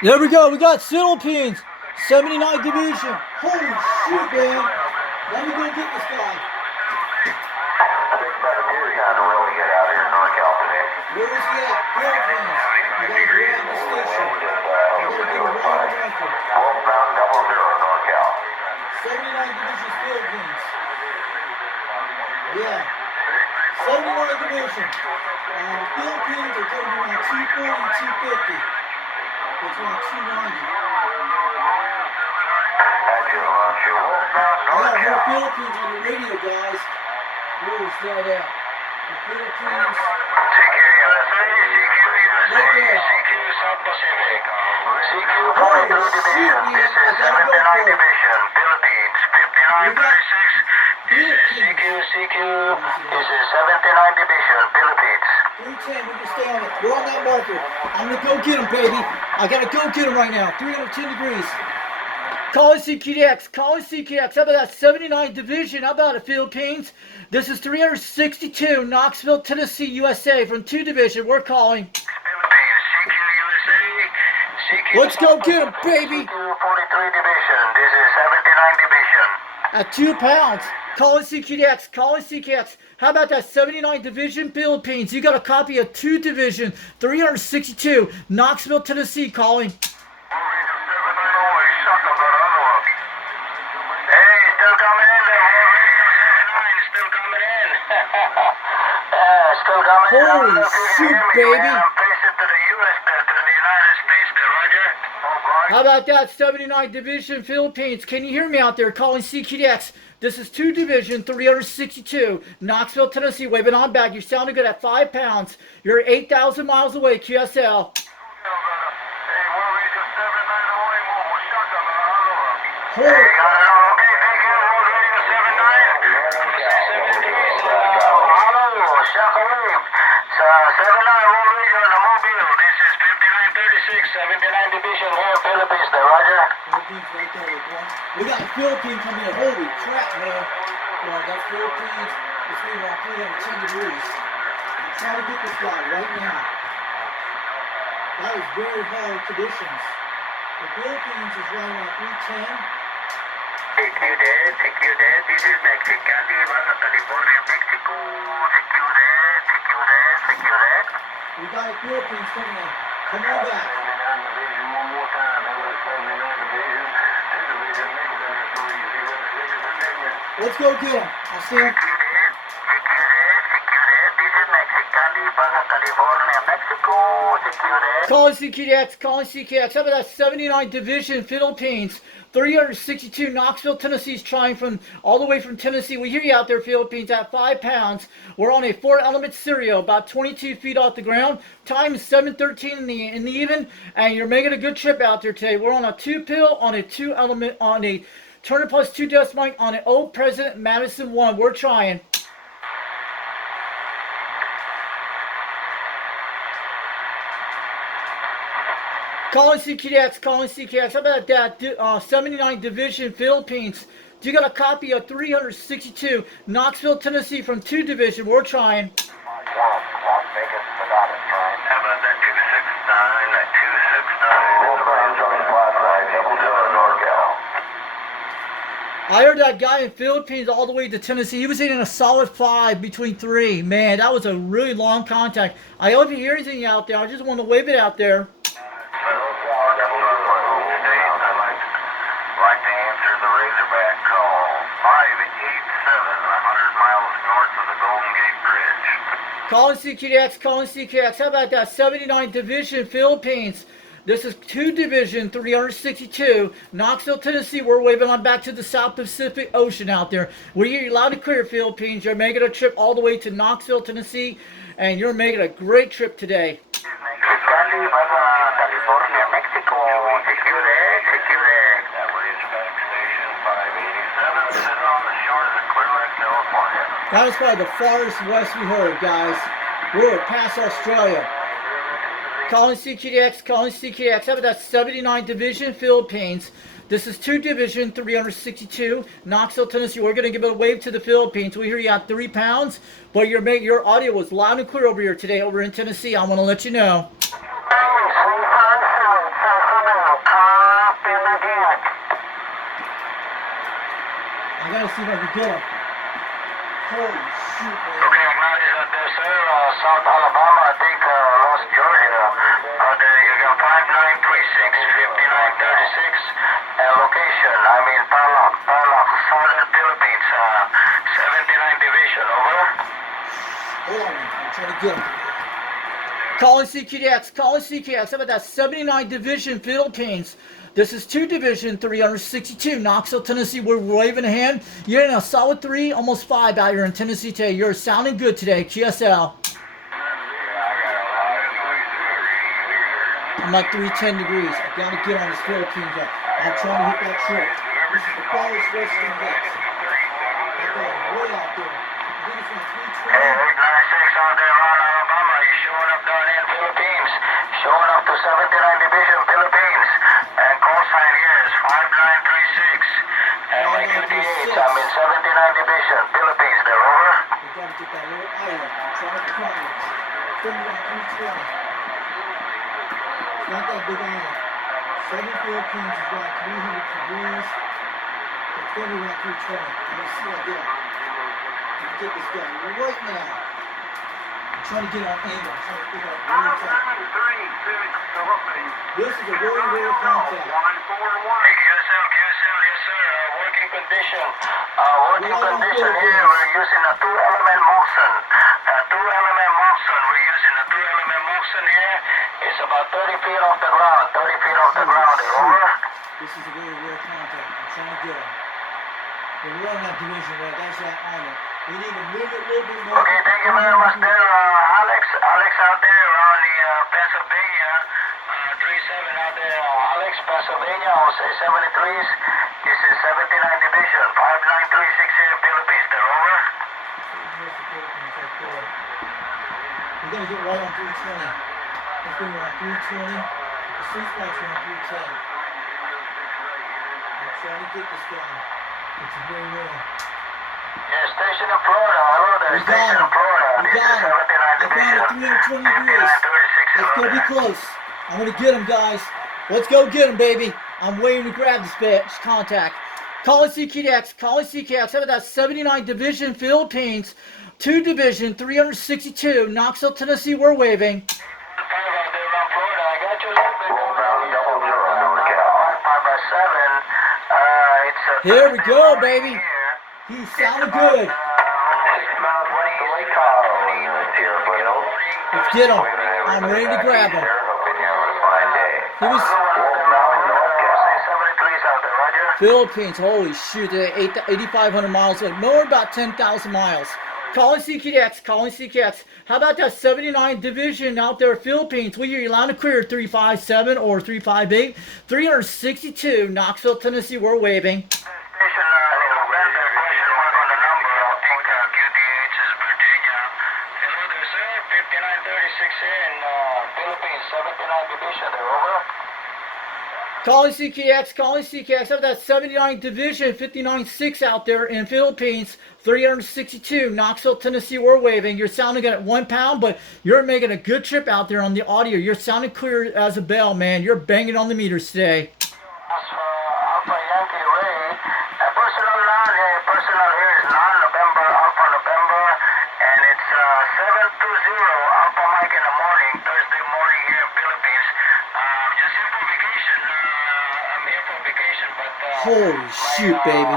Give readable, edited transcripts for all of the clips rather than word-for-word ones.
There we go. We got Philippines. 79 division. Holy shit, man. Let me go get this guy. Where is he at? Philippines. I gotta grab the station. I gotta get a wide record. 79 division Philippines. Yeah. 79 division. The Philippines are going to be around 240 to 250. It's around 290. I got more Philippines on the radio, guys. Where is that at? The Philippines. Right there. Holy shit, man. I gotta go for it. We got CQ, this is 79 Division, Philippines. 310, we can stay on it. We're on that marker. I'm gonna go get him, baby. I gotta go get him right now. 310 degrees. Calling CQDX, calling CQDX. How about that 79 division? How about it, Philippines? This is 362 Knoxville, Tennessee, USA from 2 division. We're calling. Philippines, CQ USA. CQ Let's go get him, baby. CQ 43 Division, this is 79 Division. At 2 pounds. Calling CQDX, calling CQDX. How about that 79 division, Philippines? You got a copy of 2 division, 362 Knoxville, Tennessee, calling. Holy shit, baby. How about that 79 division, Philippines? Can you hear me out there? Calling CQDX. This is 2 division, 362 Knoxville, Tennessee. Waving on back. You're sounding good at 5 pounds. You're 8,000 miles away, QSL. Holy. We got the Philippines coming in. Holy crap, man. Well, that's Philippines. It's been around 310 degrees. I'm trying to get this guy right now. That is very hard conditions. The Philippines is right around 310. CQD, this is Mexican, Baja California, Mexico. CQD. We got the Philippines coming in. Come on back. Let's go get him. I'll see him. Calling CQDX, calling CQDX. How about that 79 division, Philippines? 362 Knoxville, Tennessee's trying from all the way from Tennessee. We hear you out there, Philippines, at 5 pounds. We're on a 4-element serial, about 22 feet off the ground. Time is 7:13 in the even, and you're making a good trip out there today. We're on a 2-pill, on a 2-element, on a Turner plus 2 dust mic, on an old President Madison 1. We're trying. Calling CQDX, calling CQDX. How about that 79 division, Philippines? Do you got a copy of 362 Knoxville, Tennessee from 2 division? We're trying. I heard that guy in Philippines all the way to Tennessee. He was hitting a solid 5 between 3. Man, that was a really long contact. I hope you hear anything out there. I just want to wave it out there. Like to answer the Razorback call. 587, 100 miles north of the Golden Gate Bridge. Calling CQDX, calling CQDX. How about that 79 division, Philippines? This is 2 division, 362 Knoxville, Tennessee. We're waving on back to the South Pacific Ocean out there. We hear you loud and clear, Philippines. You're making a trip all the way to Knoxville, Tennessee, and you're making a great trip today. California, Mexico. That was probably the farthest west we heard, guys. We're past Australia. Calling CQDX, calling CQDX. How about that 79 division, Philippines? This is 2 division, 362 Knoxville, Tennessee. We're going to give it a wave to the Philippines. We hear you at 3 pounds, but your audio was loud and clear over here today, over in Tennessee. I want to let you know. doing? I gotta see if I can get him. Holy shoot, man. Okay, acknowledge out there, sir. South Alabama, I think Los Georgia. There you got 5936-5936. And location, I'm in Tarlac, Southern Philippines, 79 Division, over. Hold on, I'm trying to get him. Calling CQDX, calling CQDX. How about that? 79 Division, Philippines. This is 2 Division 362, Knoxville, Tennessee. We're waving a hand. You're in a solid 3, almost 5 out here in Tennessee today. You're sounding good today, QSL. I'm at 310 degrees. I gotta get on this Philippines guy. I'm trying to hit that trick. This is the farthest west it gets. I'm going way out there. I think it's like 320. Hey, 896 out there around Alabama. You showing up down in Philippines. Showing up to 79 Division, Philippines. And call sign here is 5936. And my UDX, I'm in 79 Division, Philippines. They're over. We gotta get that little island. I'm trying to find it. Send it on 320. Not that big island. 7 Philippines is about 300 degrees. It's going to be around 320. Let me see what I get. Let me get this guy right now. I'm trying to get on angle. I'm trying to figure out where it's at. This is a very rare contact. Hey, QSL, yes sir. Working condition. Working condition here. We're using a 2-element Moxon. We're using a 2-element Moxon here. It's about 30 feet off the ground. 30 feet off the ground. Over. This is a very rare contact. I'm trying to get him. We're on that division, right? That's that island. We need to move it a little bit more. Okay, thank you very much there, Alex out there around the Pennsylvania, 37 out there, Alex, Pennsylvania, on 73s. This is 79 Division, 5936 here in Philippines. They're over. Here's the Philippines right there. We're going to get right on 320. Let's go around 320. The sweet spot's around 310. I'm trying to get this guy. It's very rare. Yeah, station in Florida. Hello there, station in Florida. We got him. I found it 320 degrees. It's going to be close. I'm going to get him, guys. Let's go get him, baby. I'm waiting to grab this bitch. Contact. Calling CQDX. Calling CQDX. How about that? 79 Division, Philippines. 2 Division, 362, Knoxville, Tennessee. We're waving. Here we go, baby. He's sounding good. Let's get him. I'm ready to grab him. He was Philippines. Holy shoot! 8,500 miles away. Nowhere about 10,000 miles. Calling CQDX. Calling CQDX. How about that 79 Division out there, Philippines? We hear you loud and clear. 357 or 358. 362, Knoxville, Tennessee. We're waving. Calling CKX, calling CKX. How about that 79 Division, 59.6 out there in Philippines, 362, Knoxville, Tennessee. We're waving. You're sounding good at 1 pound, but you're making a good trip out there on the audio. You're sounding clear as a bell, man. You're banging on the meters today. Alpha Yankee Ray. Personal here is non-November, Alpha November, and it's 720 Alpha Mike in the morning, Thursday morning here in Philippines. Just here for vacation. I'm here for vacation, but holy shoot, baby.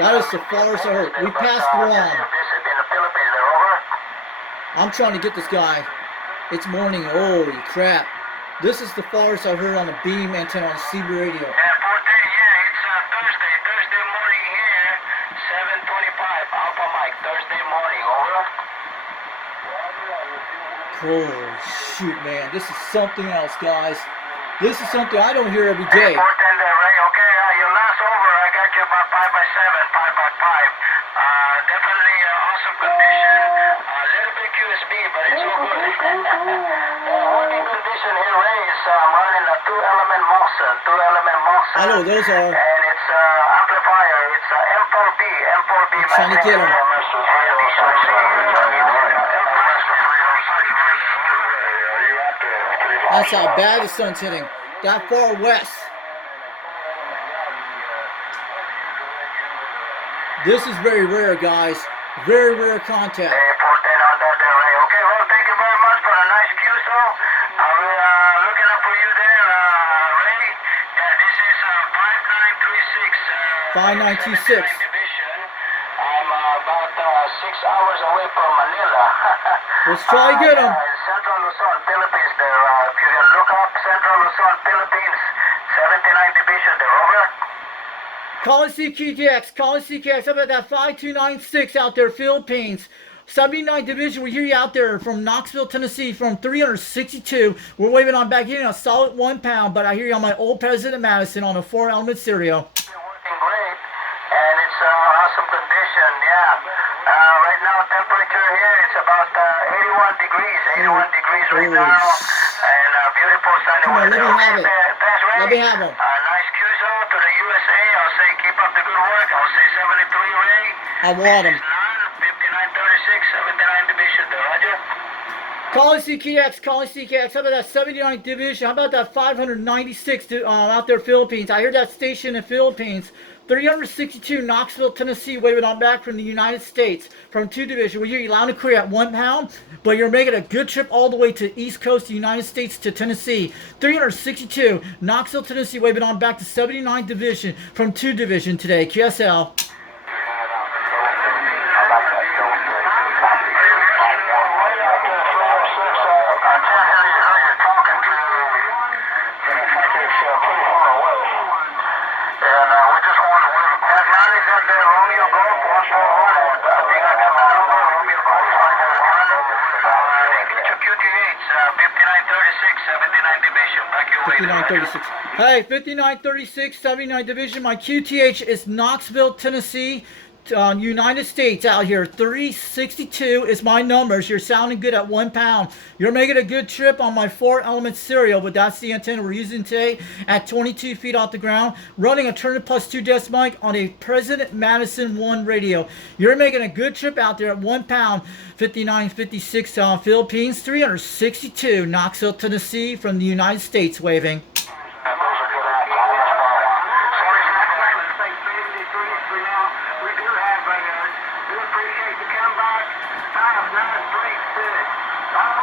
That is the farthest I heard. We passed Guam. I'm trying to get this guy. It's morning. Holy crap. This is the farthest I've heard on a beam antenna on CB radio. Yeah, it's Thursday morning here, 7:25 Alpha Mike, Thursday morning, over. Holy shoot, man. This is something else, guys. This is something I don't hear every day. Ray, okay, your last over, I got you about 5x7, 5x5. Definitely awesome condition. A little bit QSB, but it's all good. Working condition here, Ray, is I'm running a 2-element Moxon. I know those are. And it's amplifier. It's M4B. I'm trying to get him. That's how bad the sun's hitting. That far west. This is very rare, guys. Very rare contact. Hey, 14 on that there, Ray. Okay, well, thank you very much for a nice QSO. I'll be looking up for you there, Ray. Yeah, this is 5936. 5926. Division. I'm about 6 hours away from Manila. Let's try to get him. In Central Luzon, Philippines there. If you can look up Central Luzon, Philippines, 79 Division there, over. Calling CKX, calling CKX. How about that 5296 out there, Philippines? 79 Division, we hear you out there from Knoxville, Tennessee, from 362. We're waving on back here, a solid 1 pound, but I hear you on my old President Madison on a 4-element serial. Working great, and it's awesome condition, yeah. Right now, temperature here, it's about 81 degrees right now, and beautiful sunny Come on, let weather. me have it. Thanks, Ray. Let me have him. Nice QSO to the USA. I'll say keep up the good work. I'll say 73, Ray. I want him. 5936, 79 Division there, Roger. Calling CKX, calling CKX. How about that 79 Division? How about that 596 out there, Philippines? I heard that station in Philippines. 362 Knoxville, Tennessee, waving on back from the United States from 2 Division. We hear you loud and clear at 1 pound, but you're making a good trip all the way to East Coast of the United States to Tennessee. 362 Knoxville, Tennessee, waving on back to 79 Division from 2 Division today. QSL. Hey, 5936, 79 Division. My QTH is Knoxville, Tennessee, United States out here. 362 is my numbers. You're sounding good at 1 pound. You're making a good trip on my 4-element serial, but that's the antenna we're using today at 22 feet off the ground, running a Turner Plus 2 desk mic on a President Madison 1 radio. You're making a good trip out there at 1 pound. 5956 Philippines, 362 Knoxville, Tennessee from the United States waving.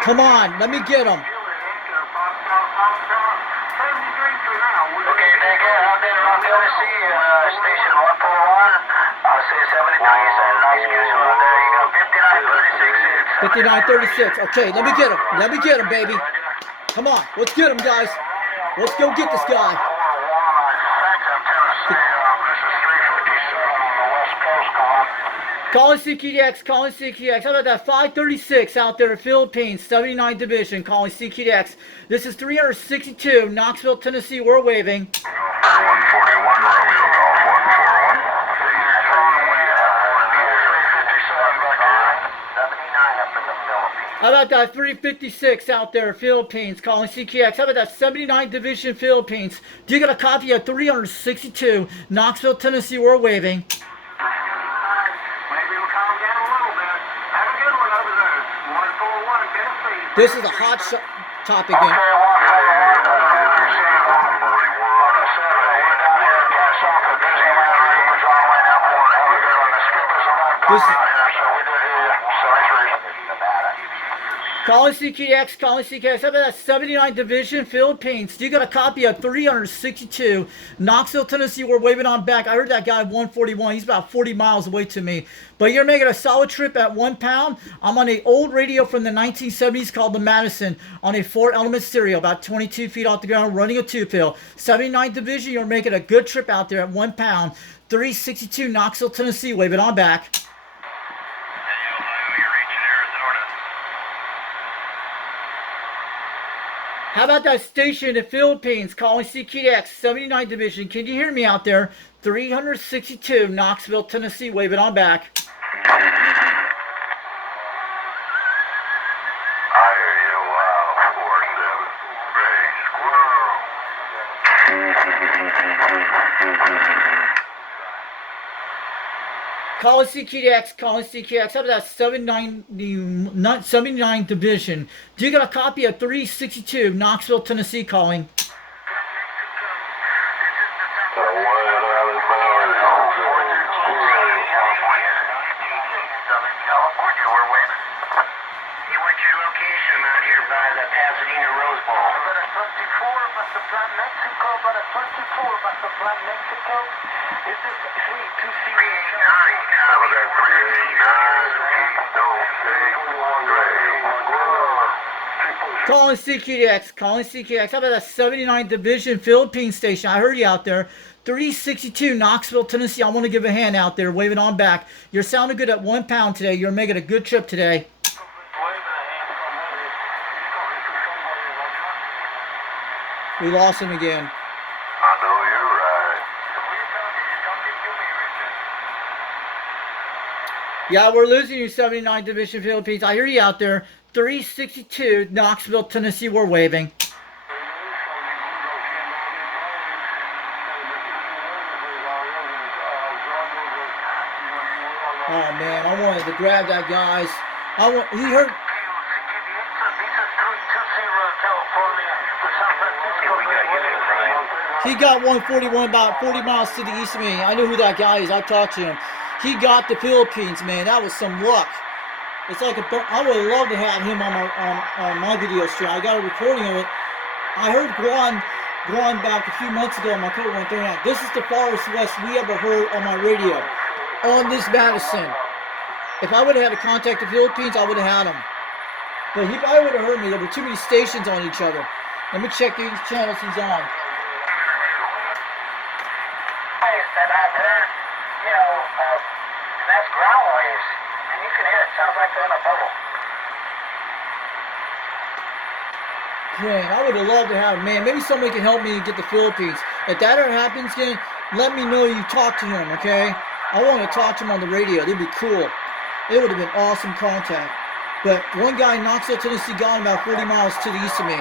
Come on, let me get him. Okay, thank you. Out there around Tennessee, station 141. I'll say 73 is a nice QSO out there. You got 5936. 5936. Okay, let me get him. Let me get him, baby. Come on, let's get him, guys. Let's go get this guy. Calling CKDX, calling CKDX. How about that 536 out there in Philippines, 79 Division, calling CKDX. This is 362, Knoxville, Tennessee. We're waving. 141, Romeo Golf 141. How about that 356 out there, Philippines, calling CKX? How about that 79 Division, Philippines? Do you got a copy of 362, Knoxville, Tennessee? We're waving. This is a hot topic. This is calling CKX, calling CKX. How about that 79 Division, Philippines? Do you got a copy of 362 Knoxville, Tennessee? We're waving on back. I heard that guy 141. He's about 40 miles away to me. But you're making a solid trip at 1 pound. I'm on an old radio from the 1970s called the Madison on a 4-element stereo, about 22 feet off the ground, running a 2-fill. 79 Division, you're making a good trip out there at 1 pound. 362 Knoxville, Tennessee, waving on back. How about that station in the Philippines calling CKDX, 79 Division? Can you hear me out there? 362 Knoxville, Tennessee, waving on back. I hear you, 47 Gray Squirrel. Calling CKDX, calling CKX. How about that 79 Division? Do you got a copy of 362 Knoxville, Tennessee calling? Plan Mexico, but a 24, but the Plan Mexico. Is this 389? How about that 389? Calling CQDX, calling CQDX. How about that 79 Division Philippine station? I heard you out there. 362 Knoxville, Tennessee. I want to give a hand out there, waving on back. You're sounding good at 1 pound today. You're making a good trip today. We lost him again. I know you're right. Yeah, we're losing you, 79 Division Philippines. I hear you out there. 362 Knoxville, Tennessee. We're waving. Oh man, I wanted to grab that guys. He heard. He got 141 about 40 miles to the east of me. I know who that guy is. I talked to him. He got the Philippines, man. That was some luck. It's like I would love to have him on my video stream. I got a recording of it. I heard Guan back a few months ago on my Code 139. This is the farthest west we ever heard on my radio. On this Madison. If I would have had to contact the Philippines, I would have had him. But he probably would have heard me. There were too many stations on each other. Let me check these channels he's on. That I've heard, you know, that's ground waves, and you can hear it. Sounds like they're in a bubble. Man, I would have loved to have him. Man, maybe somebody can help me get the Philippines. If that ever happens again, let me know you talked to him, okay? I want to talk to him on the radio. That'd be cool. It would have been awesome contact. But one guy in Knoxville, Tennessee, gone about 40 miles to the east of me.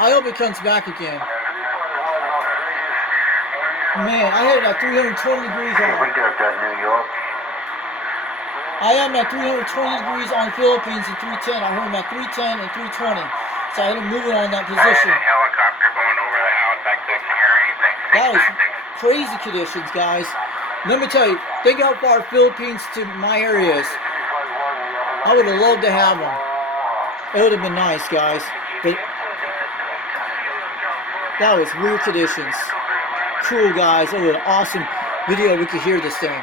I hope it comes back again. Man, I had it at 320 degrees on. We got that New York. I am at 320 degrees on Philippines and 310. I heard him at 310 and 320. So I had him moving on that position. Helicopter going over the house. I couldn't hear anything. That was crazy conditions, guys. Let me tell you, think how far Philippines to my area is. I would have loved to have them. It would have been nice, guys. But that was weird conditions. Cool, guys. That was an awesome video. We could hear this thing.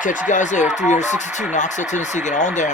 Catch you guys later. 362 Knoxville, Tennessee. Get on down.